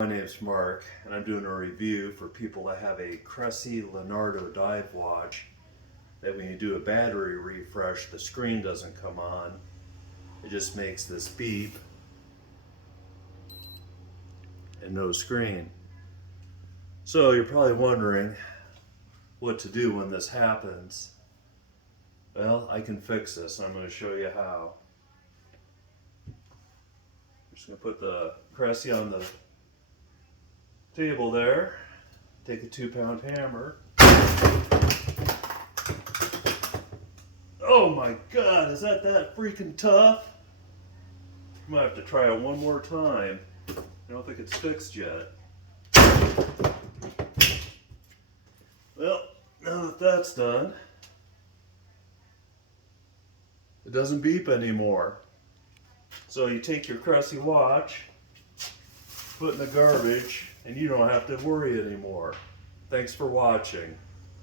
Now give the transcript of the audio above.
My name's Mark, and I'm doing a review for people that have a Cressi Leonardo dive watch that when you do a battery refresh, the screen doesn't come on. It just makes this beep and no screen. So you're probably wondering what to do when this happens. Well, I can fix this, and I'm going to show you how. I'm just going to put the Cressi on the table there, take a 2-pound hammer. Oh my god, is that freaking tough? I might have to try it one more time. I don't think it's fixed yet. Well, now that that's done, it doesn't beep anymore. So you take your Cressi watch, put it in the garbage, and you don't have to worry anymore. Thanks for watching.